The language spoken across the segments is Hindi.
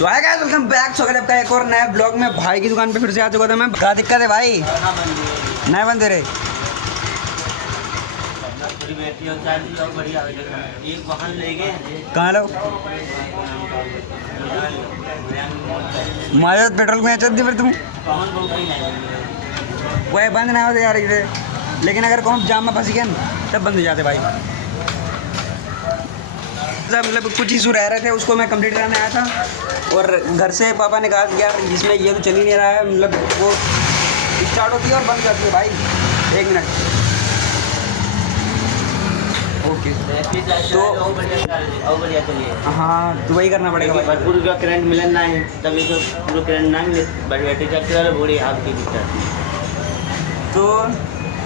Welcome back. स्वागत है आपका एक और नए ब्लॉग में। भाई की दुकान पे फिर से आ चुका था मैं। क्या दिक्कत है भाई? नए बंदे रहे कहाँ लो मारे पेट्रोल में चल दी फिर तुम वही बंद ना होते यार इसे। लेकिन अगर कौन जाम में फंसी गया तब बंद हो जाते भाई। मतलब कुछ इशू रह रहे थे, उसको मैं कंप्लीट कराने आया था और घर से पापा ने कहा कि यार इसमें ये तो चल ही नहीं रहा है। मतलब वो स्टार्ट होती है और बंद करती है भाई। 1 मिनट। ओके तो हाँ तो वही करना पड़ेगा। भरपूर का करंट मिलन ना है तभी तो पूरा करंट ना मिले बैटरी चलती वाला बूढ़ी हाथ की दिक्कत। तो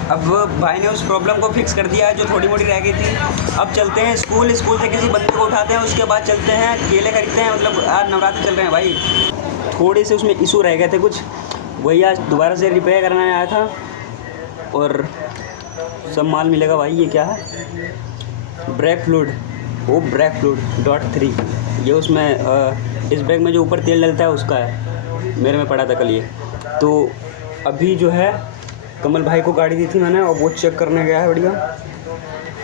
अब भाई ने उस प्रॉब्लम को फिक्स कर दिया है जो थोड़ी मोटी रह गई थी। अब चलते हैं स्कूल से किसी बंदे को उठाते हैं, उसके बाद चलते हैं केले खरीदते हैं। मतलब आज नवरात्र चल रहे हैं भाई, थोड़े से उसमें इशू रह गए थे कुछ, वही आज दोबारा से रिपेयर कराने आया था और सब माल मिलेगा भाई। ये क्या है? ब्रेक फ्लूइड, वो ब्रेक फ्लूइड .3 ये उसमें इस बैग में जो ऊपर तेल डलता है उसका है। मेरे में पड़ा था कल ये। तो अभी जो है कमल भाई को गाड़ी दी थी मैंने और वो चेक करने गया है बढ़िया।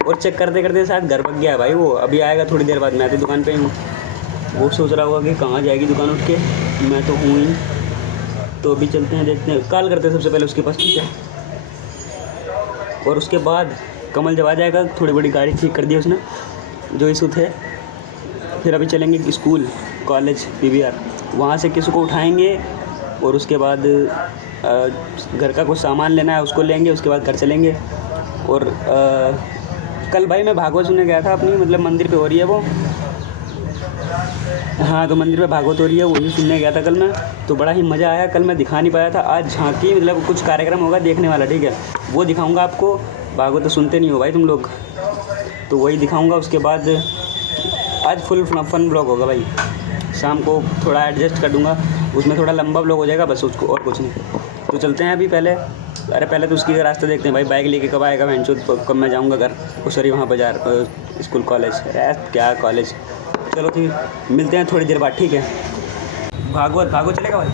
और चेक करते करते शायद घर पक गया है भाई। वो अभी आएगा थोड़ी देर बाद। मैं तो दुकान पे ही हूँ। वो सोच रहा होगा कि कहाँ जाएगी दुकान उठ के, मैं तो हूँ ही। तो अभी चलते हैं, देखते हैं, कॉल करते हैं सबसे पहले उसके पास, ठीक है। और उसके बाद कमल जब आ जाएगा, थोड़ी बड़ी गाड़ी ठीक कर दी उसने जो इशू थे। फिर अभी चलेंगे स्कूल कॉलेज PVR, वहाँ से किसी को उठाएँगे और उसके बाद घर का कुछ सामान लेना है उसको लेंगे। उसके बाद घर चलेंगे। और कल भाई मैं भागवत सुनने गया था अपनी, मतलब मंदिर पे हो रही है वो। हाँ तो मंदिर पे भागवत हो रही है, वही सुनने गया था कल मैं। तो बड़ा ही मज़ा आया। कल मैं दिखा नहीं पाया था, आज झांकी मतलब कुछ कार्यक्रम होगा देखने वाला, ठीक है, वो दिखाऊँगा आपको। भागवत तो सुनते नहीं हो भाई तुम लोग, तो वही दिखाऊँगा। उसके बाद आज फुल फन ब्लॉग होगा भाई। शाम को थोड़ा एडजस्ट कर दूँगा, उसमें थोड़ा लंबा ब्लॉग हो जाएगा बस, उसको और कुछ नहीं। तो चलते हैं अभी पहले तो उसकी रास्ता देखते हैं भाई। बाइक लेके कब आएगा वेंचो, कब मैं जाऊँगा घर। सॉरी वहाँ बाजार स्कूल कॉलेज क्या कॉलेज। चलो ठीक, मिलते हैं थोड़ी देर बाद, ठीक है। भागवत चलेगा भाई?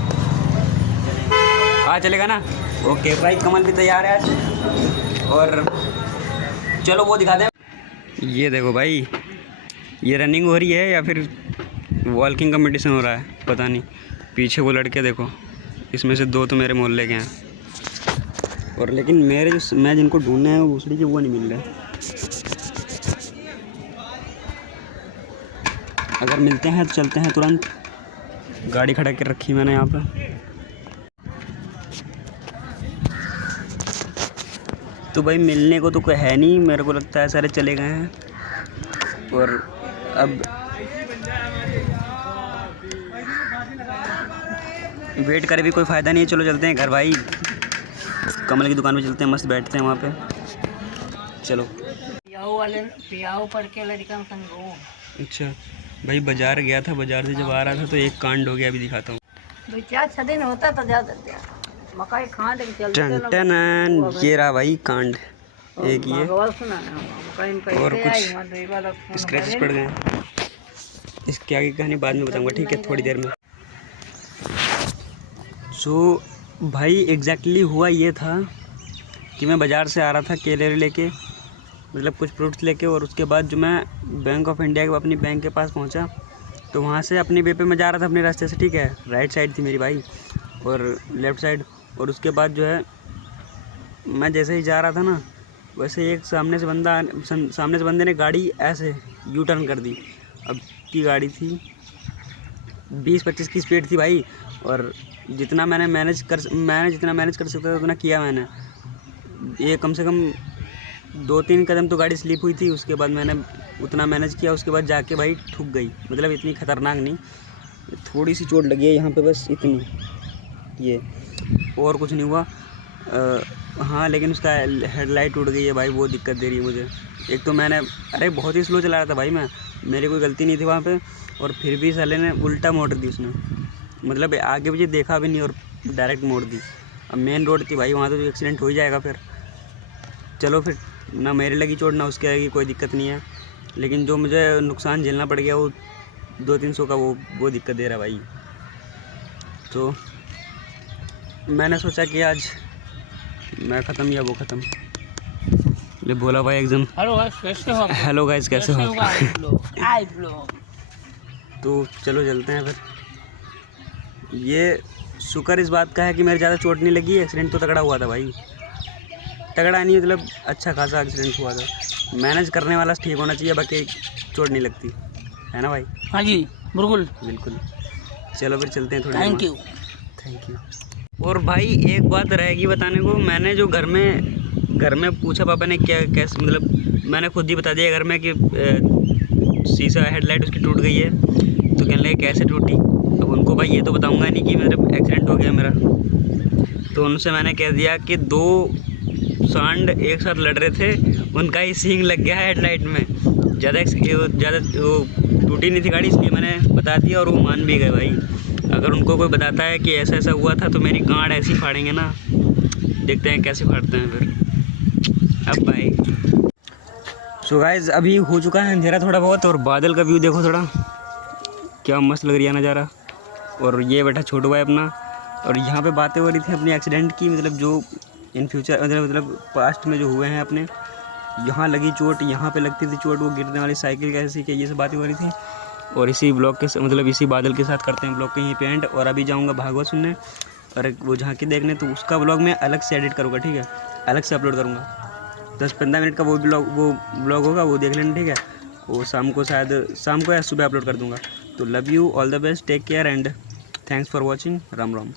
हाँ चलेगा ना। ओके भाई, कमल भी तैयार है आज। और चलो वो दिखा दें। ये देखो भाई, ये रनिंग हो रही है या फिर वॉकिंग कंपटीशन हो रहा है पता नहीं। पीछे वो लड़के देखो, इसमें से 2 तो मेरे मोहल्ले के हैं। और लेकिन मेरे जो मैं जिनको ढूंढने हैं दूसरी के वो नहीं मिल रहे। अगर मिलते हैं तो चलते हैं तुरंत। गाड़ी खड़ा कर रखी मैंने यहाँ पे। तो भाई मिलने को तो कोई है नहीं, मेरे को लगता है सारे चले गए हैं। और अब वेट करे भी कोई फ़ायदा नहीं है। चलो चलते हैं घर भाई। कमल की दुकान पे चलते हैं, मस्त बैठते हैं वहाँ पे। चलो। पियाऊ पढ़ के लड़का संगो। अच्छा भाई, बाजार गया था, बाजार से जब आ रहा था तो एक कांड हो गया, अभी दिखाता हूँ। 2-4 दिन होता तो ज़्यादा मकई खाने के टन ये रहा भाई कांड। एक ये और कुछ स्क्रैचेस पड़ गए। इसकी आगे कहानी बाद में बताऊँगा, ठीक है, थोड़ी देर में। सो भाई एग्जैक्टली हुआ ये था कि मैं बाज़ार से आ रहा था केले लेके, मतलब कुछ फ्रूट्स लेके। और उसके बाद जो मैं बैंक ऑफ इंडिया के अपनी बैंक के पास पहुंचा, तो वहाँ से अपने वे पे मैं जा रहा था अपने रास्ते से, ठीक है। राइट साइड थी मेरी भाई और लेफ़्ट साइड। और उसके बाद जो है मैं जैसे ही जा रहा था ना, वैसे एक सामने से बंदे ने गाड़ी ऐसे यू टर्न कर दी। अब की गाड़ी थी 20-25 की स्पीड थी भाई। और जितना मैंने मैनेज कर सकता था उतना किया मैंने। ये कम से कम 2-3 कदम तो गाड़ी स्लिप हुई थी। उसके बाद मैंने उतना मैनेज किया। उसके बाद जाके भाई ठुक गई। मतलब इतनी ख़तरनाक नहीं, थोड़ी सी चोट लगी है यहाँ पे बस, इतनी, ये और कुछ नहीं हुआ। हाँ लेकिन उसका हेडलाइट टूट गई है भाई, वो दिक्कत दे रही है मुझे। एक तो मैंने बहुत ही स्लो चला रहा था भाई मैं, मेरी कोई गलती नहीं थी वहाँ पे। और फिर भी साले ने उल्टा मोड़ दी उसने, मतलब आगे मुझे देखा भी नहीं और डायरेक्ट मोड़ दी। अब मेन रोड थी भाई, वहाँ तो एक्सीडेंट हो ही जाएगा फिर। चलो फिर, ना मेरे लगी चोट ना उसके लगी, कोई दिक्कत नहीं है। लेकिन जो मुझे नुकसान झेलना पड़ गया वो 200-300 का वो दिक्कत दे रहा है भाई। तो मैंने सोचा कि आज मैं ख़त्म या वो ख़त्म। ले बोला भाई एकदम हेलो गाइस कैसे हो आप? हेलो गाइस कैसे हो आप? आप लोग तो चलो चलते हैं फिर। ये शुक्र इस बात का है कि मेरे ज़्यादा चोट नहीं लगी। एक्सीडेंट तो तगड़ा हुआ था भाई, तगड़ा नहीं मतलब अच्छा खासा एक्सीडेंट हुआ था। मैनेज करने वाला ठीक होना चाहिए, बाकी चोट नहीं लगती है ना भाई? हाँ जी बिल्कुल बिल्कुल। चलो फिर चलते हैं थोड़ी। Thank you. और भाई एक बात रहेगी बताने को, मैंने जो घर में पूछा पापा ने क्या कैसे, मतलब मैंने खुद ही बता दिया घर में कि शीशा हेडलाइट उसकी टूट गई है। तो कहने लगे कैसे टूटी। अब उनको भाई ये तो बताऊंगा नहीं कि मतलब एक्सीडेंट हो गया मेरा। तो उनसे मैंने कह दिया कि 2 सांड एक साथ लड़ रहे थे, उनका ही सींग लग गया है हेडलाइट में। ज़्यादा वो टूटी नहीं थी गाड़ी, इसलिए मैंने बता दिया और वो मान भी गए भाई। अगर उनको कोई बताता है कि ऐसा ऐसा हुआ था तो मेरी गांड ऐसी फाड़ेंगे ना, देखते हैं कैसे फाड़ते हैं फिर। अब भाई सो गाइस अभी हो चुका है अंधेरा थोड़ा बहुत, और बादल का व्यू देखो थोड़ा, क्या मस्त लग रही है नज़ारा। और ये बैठा छोटू भाई अपना, और यहाँ पे बातें हो रही थी अपने एक्सीडेंट की, मतलब जो इन फ्यूचर मतलब पास्ट में जो हुए हैं अपने। यहाँ लगी चोट, यहाँ पे लगती थी चोट, वो गिरने वाली साइकिल कैसी कि ये सब बातें हो रही थी। और इसी ब्लॉग के मतलब इसी बादल के साथ करते हैं ब्लॉग के यहीं पे एंड। और अभी जाऊँगा भागवत सुनने और वो झांकी देखने, तो उसका ब्लॉग मैं अलग से एडिट करूँगा, ठीक है, अलग से अपलोड करूँगा। 10-15 मिनट का वो ब्लॉग होगा, वो देख लेना, ठीक है। वो शाम को या सुबह अपलोड कर दूँगा। तो love you, all the best, take care and thanks for watching. Ram Ram.